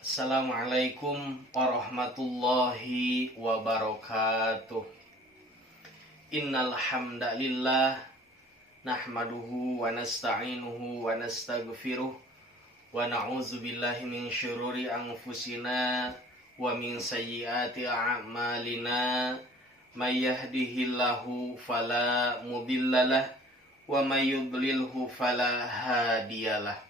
Assalamualaikum warahmatullahi wabarakatuh. Innal hamdalillah nahmaduhu wa nasta'inuhu wa nastaghfiruh wa na'udzu billahi min syururi anfusina wa min sayyiati a'malina. May yahdihillahu fala mudhillalah wa may yudlilhu fala hadiyalah.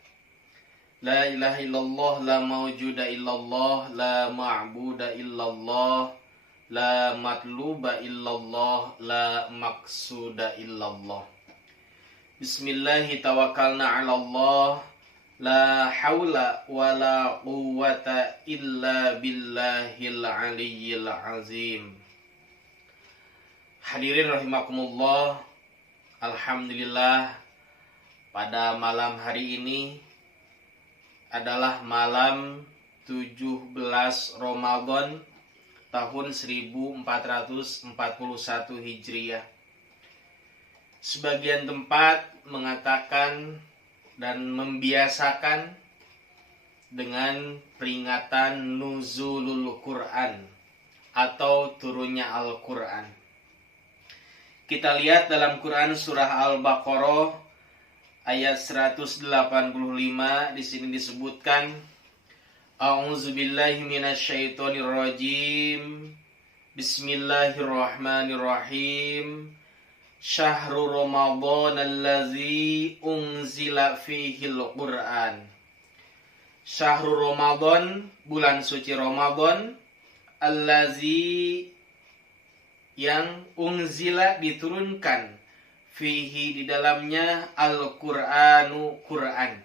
La ilaha illallah, la mawjuda illallah, la ma'buda illallah, la matluba illallah, la maqsuda illallah. Bismillahi tawakkalna ala Allah, la hawla wa la quwwata illa billahil aliyyil azim. Hadirin rahimakumullah, alhamdulillah pada malam hari ini adalah malam 17 Ramadan tahun 1441 Hijriah. Sebagian tempat mengatakan dan membiasakan dengan peringatan Nuzulul Quran atau turunnya Al-Quran. Kita lihat dalam Quran surah Al-Baqarah ayat 185 di sini disebutkan A'udzubillahi minasyaitonir rajim. Bismillahirrahmanirrahim. Syahrul Ramadan allazi unzila fihil Qur'an. Syahrul Ramadan, bulan suci Ramadan, allazi yang unzila diturunkan fihi di dalamnya Al-Qur'anu Quran.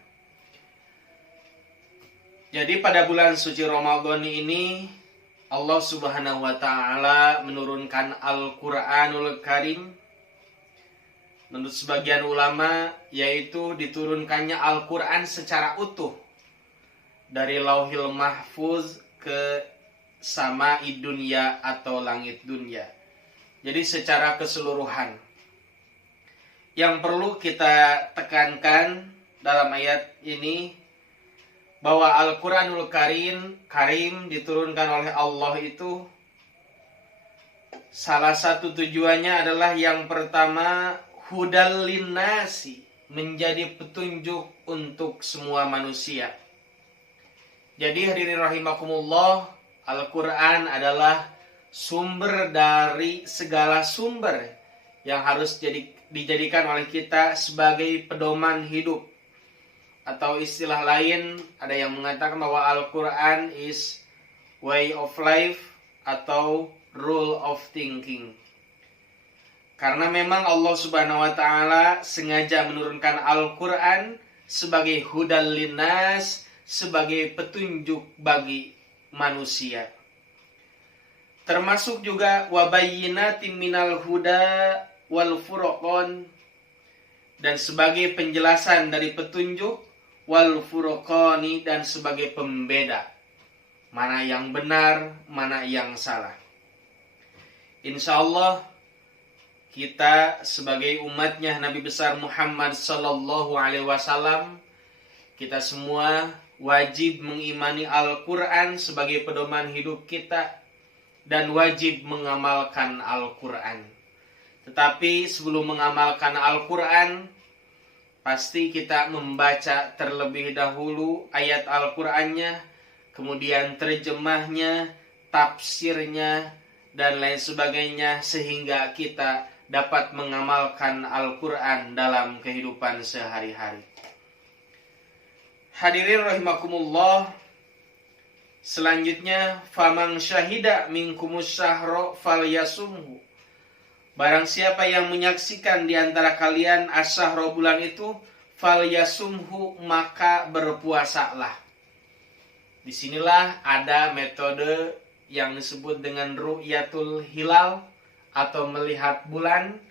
Jadi pada bulan suci Ramadan ini Allah Subhanahu wa taala menurunkan Al-Qur'anul Karim. Menurut sebagian ulama yaitu diturunkannya Al-Qur'an secara utuh dari Lauhil Mahfuz ke Sama'id Dunya atau langit dunia. Jadi secara keseluruhan. Yang perlu kita tekankan dalam ayat ini bahwa Al-Quranul Karim diturunkan oleh Allah itu salah satu tujuannya adalah yang pertama hudal linnasi, menjadi petunjuk untuk semua manusia. Jadi hadirin rahimakumullah, Al-Quran adalah sumber dari segala sumber yang harus dijadikan oleh kita sebagai pedoman hidup. Atau istilah lain, ada yang mengatakan bahwa Al-Quran is way of life atau rule of thinking. Karena memang Allah Subhanahu wa taala sengaja menurunkan Al-Quran sebagai hudal linnas, sebagai petunjuk bagi manusia. Termasuk juga wabayyinatin minal huda wal furqan, dan sebagai penjelasan dari petunjuk, wal furqani, dan sebagai pembeda mana yang benar, mana yang salah. Insyaallah kita sebagai umatnya Nabi besar Muhammad sallallahu alaihi wasallam, kita semua wajib mengimani Al-Quran sebagai pedoman hidup kita dan wajib mengamalkan Al-Quran. Tetapi sebelum mengamalkan Al-Quran, pasti kita membaca terlebih dahulu ayat Al-Qurannya, kemudian terjemahnya, tafsirnya, dan lain sebagainya, sehingga kita dapat mengamalkan Al-Quran dalam kehidupan sehari-hari. Hadirin rahimakumullah, selanjutnya faman syahida minkumus syahra falyasumhu. Barang siapa yang menyaksikan di antara kalian asyahra, bulan itu, falyasumhu, maka berpuasalah. Disinilah ada metode yang disebut dengan ru'yatul hilal atau melihat bulan,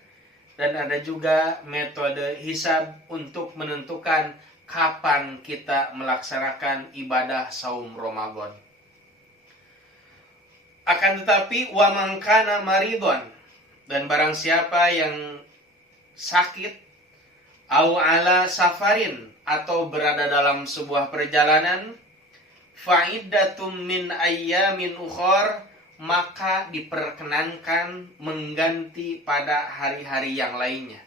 dan ada juga metode hisab untuk menentukan kapan kita melaksanakan ibadah saum Ramadan. Akan tetapi wa man kana maridon, dan barang siapa yang sakit, au ala safarin, atau berada dalam sebuah perjalanan, fa'iddatum min ayyamin ukhar, maka diperkenankan mengganti pada hari-hari yang lainnya.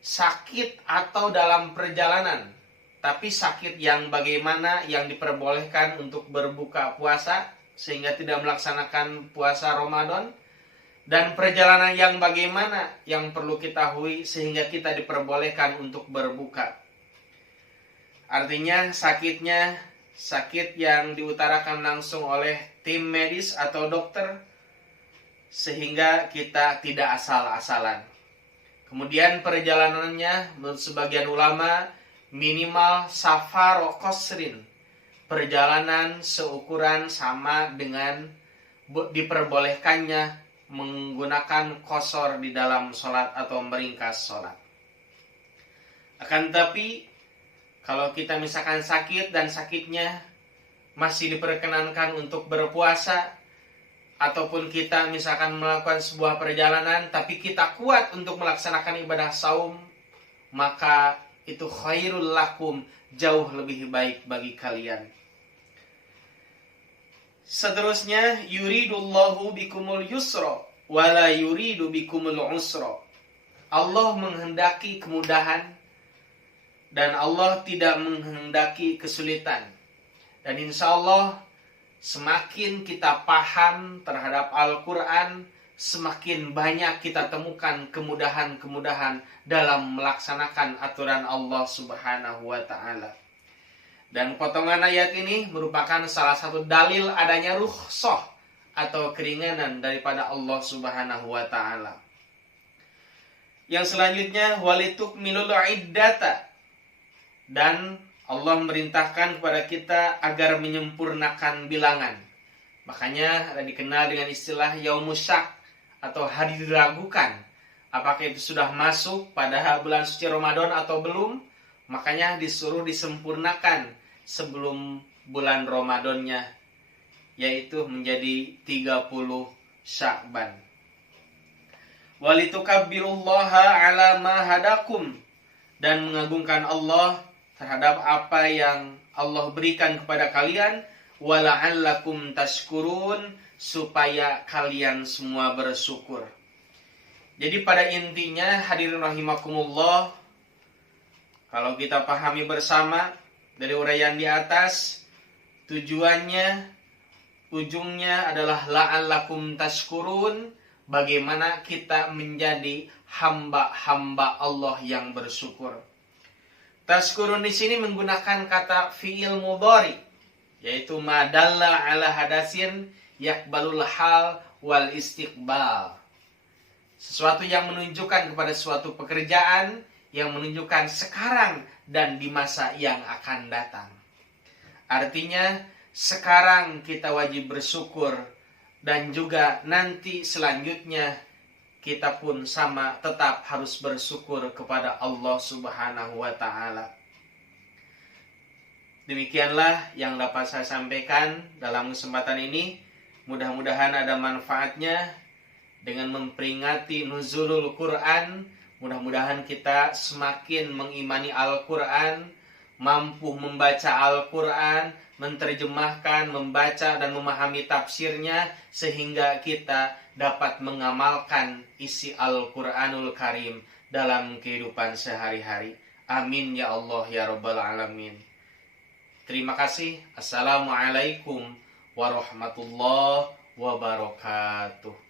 Sakit atau dalam perjalanan, tapi sakit yang bagaimana yang diperbolehkan untuk berbuka puasa sehingga tidak melaksanakan puasa Ramadan, dan perjalanan yang bagaimana yang perlu kita ketahui sehingga kita diperbolehkan untuk berbuka. Artinya sakitnya sakit yang diutarakan langsung oleh tim medis atau dokter sehingga kita tidak asal-asalan. Kemudian perjalanannya menurut sebagian ulama minimal safar qasrin, perjalanan seukuran sama dengan diperbolehkannya menggunakan qasar di dalam sholat atau meringkas sholat. Akan tetapi kalau kita misalkan sakit dan sakitnya masih diperkenankan untuk berpuasa, ataupun kita misalkan melakukan sebuah perjalanan tapi kita kuat untuk melaksanakan ibadah saum, maka itu khairul lakum, jauh lebih baik bagi kalian. Seterusnya, yuridullahu bikumul yusra wala yuridu bikumul usra. Allah menghendaki kemudahan dan Allah tidak menghendaki kesulitan. Dan insya Allah semakin kita paham terhadap Al-Quran, semakin banyak kita temukan kemudahan-kemudahan dalam melaksanakan aturan Allah Subhanahu wa Ta'ala. Dan potongan ayat ini merupakan salah satu dalil adanya rukhsah atau keringanan daripada Allah Subhanahu wa Ta'ala. Yang selanjutnya, walitukmilul iddata, dan Allah merintahkan kepada kita agar menyempurnakan bilangan. Makanya ada dikenal dengan istilah Yaumus Syak atau hari diragukan. Apakah itu sudah masuk pada bulan suci Ramadan atau belum? Makanya disuruh disempurnakan sebelum bulan Ramadannya, yaitu menjadi 30 Sya'ban. Walitukabbirullaha ala ma hadakum, dan mengagungkan Allah terhadap apa yang Allah berikan kepada kalian, wala'allakum tashkurun, supaya kalian semua bersyukur. Jadi pada intinya hadirin rahimakumullah, kalau kita pahami bersama dari uraian di atas, tujuannya, ujungnya adalah la'allakum tashkurun, bagaimana kita menjadi hamba-hamba Allah yang bersyukur. Tashkurun di sini menggunakan kata fi'il mudhari, yaitu madalla ala hadasin yakbalul hal wal istiqbal. Sesuatu yang menunjukkan kepada suatu pekerjaan yang menunjukkan sekarang dan di masa yang akan datang. Artinya sekarang kita wajib bersyukur, dan juga nanti selanjutnya kita pun sama tetap harus bersyukur kepada Allah Subhanahu wa Ta'ala. Demikianlah yang dapat saya sampaikan dalam kesempatan ini. Mudah-mudahan ada manfaatnya dengan memperingati nuzulul Quran. Mudah-mudahan kita semakin mengimani Al-Quran, mampu membaca Al-Quran, menerjemahkan, membaca dan memahami tafsirnya, sehingga kita dapat mengamalkan isi Al-Quranul Karim dalam kehidupan sehari-hari. Amin ya Allah ya Rabbal Alamin. Terima kasih. Assalamualaikum warahmatullahi wabarakatuh.